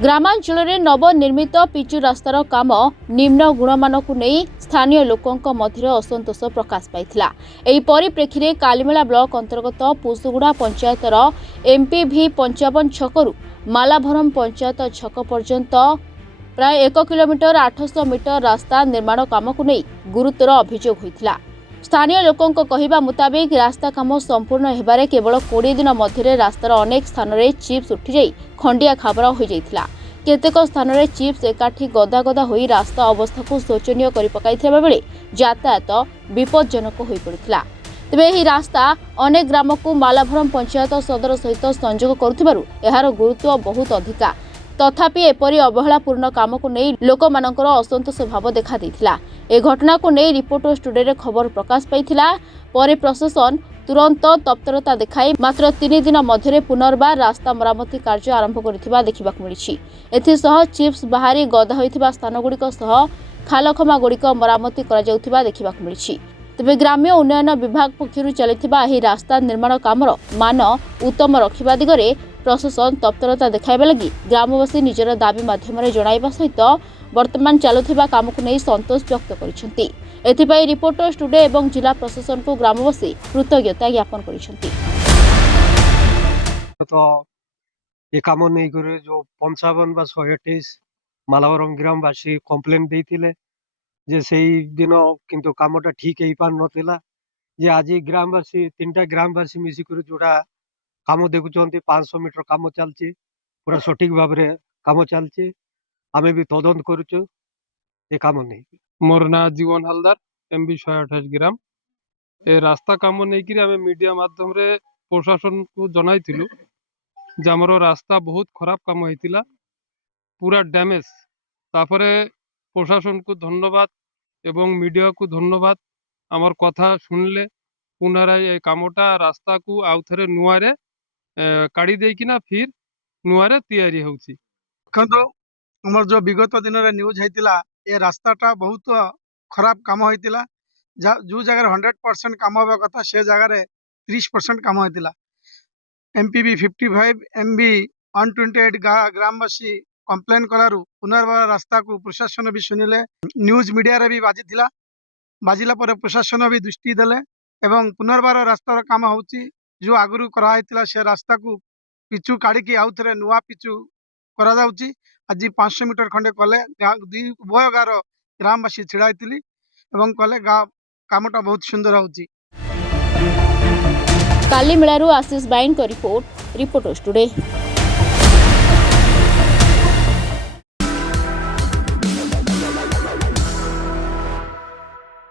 ग्रामांचल में नवनिर्मित पिचु रास्तार काम निम्न गुणमान को नहीं स्थानीय लोकों मध्य असंतोष प्रकाश पाइथिला। एही परिप्रेक्षी में कालीमेला ब्लॉक अंतर्गत पुसुगुड़ा पंचायतर एमपीभी 55 छकरू मालाभरम पंचायत छक पर्यंत प्राय 1 किलोमीटर 800 मीटर रास्ता निर्माण काम को नहीं गुरुतर अभियोग होइथिला। स्थानीय लोकों कहवा मुताबिक रास्ता काम संपूर्ण हेबारे केवल 20 दिन मध्य रास्तार अनेक स्थान में चिप्स उठी जाई खंडिया खाबरा हो जाइथिला। केतेक स्थान में चिप्स एकाठी गदा गदा होई रास्ता अवस्था को शोचनीय करि पकाइथिबा बेले यातायात विपज्जनक होई पड़िथिला। तेबे एही रास्ता अनेक ग्राम को मालाभरम पंचायत सदर सहित संयोग करुथिबारु एहार गुरुत्व बहुत अधिका। तथापि एपरी अवहेलापूर्ण काम को नहीं लोक मानकर असंतोष भाव देखा देइथिला। ए घटना को नहीं रिपोर्टर्स टुडे रे खबर प्रकाश पाइथिला। परे प्रशासन तुरंत तत्परता देखाई मात्र 3 दिन मध्य पुनर्बार रास्ता मरामती कार्य आरंभ करिथिबा देखिबाक मिलिछि। एथिसह चिप्स बाहरी गदा होइथिबा स्थानगुड़िक सह खालखमा गुड़िक मरामती करा जाउथिबा देखिबाक मिलिछि। तेबे ग्राम्य उन्नयन विभाग पक्षरु चलिथिबा एही रास्ता निर्माण कामर मान उत्तम रखिबा दिगरे प्रशासन तत्परता देखाइबा लगी ग्रामवासी निजर दाबी माध्यम जणाइबा सहित वर्तमान चालुथिबा काम को नहीं संतोष व्यक्त करिसेंती। एथिपाई रिपोर्टर्स टुडे एवं जिला प्रशासन को ग्रामवासी कृतज्ञता ज्ञापन करिसेंती। तो ये काम नहीं करे जो 55 बा 128 मालावरम ग्रामवासी कंप्लेन देइथिले जे सेही दिन किंतु कामटा ठीक हेई पार नथिला। जे आज ग्रामवासी 3टा ग्रामवासी मिसी कर जोड़ा काम देखुचंती 500 मीटर काम चलची पूरा सठिक भाव रे काम चलची। आमे भी तदंत करूचु ए काम नहीं। मोर ना जीवन हलदार एमबी 128 ग्राम ए रास्ता काम नहीं कि आमे मीडिया माध्यम रे प्रशासन को जनाइथिलु जे हमरो रास्ता बहुत खराब काम होइतिला पूरा डैमेज। तापरे प्रशासन को धन्यवाद एवं मीडिया को धन्यवाद आमर कथा सुनले पुनराय ए कामटा रास्ता को आउथरे नुआरे काढ़ी देकिना फिर नुआरे तैयारी होउची। देखो हमर जो विगत दिन रे न्यूज हेतिला ए रास्ताटा बहुत खराब काम होइतिला। जो जगह 100% काम होबा कथा से जगह रे 30% काम होइतिला। एमपीबी 55 एमबी 128 ग्रामवासी कंप्लेन कलारु पुनर्बार रास्ता को प्रशासन भी सुनिले न्यूज मीडिया रे भी बाजिथिला। बाजिला पर प्रशासन भी दृष्टि देले एवं पुनर्बार रास्तार काम होउची। जो आगुरु करा हेतिला से रास्ता को पिचु काढ़ी की आउथरे नुआ पिचु करा जाउची। आज 500 मीटर खंडे कले उभय गार ग्रामवासी छिड़ाइथिली एवं कले कामटा बहुत सुंदर होउची। कालीमेलारू आशीष बाइन को रिपोर्ट रिपोर्टर्स टुडे।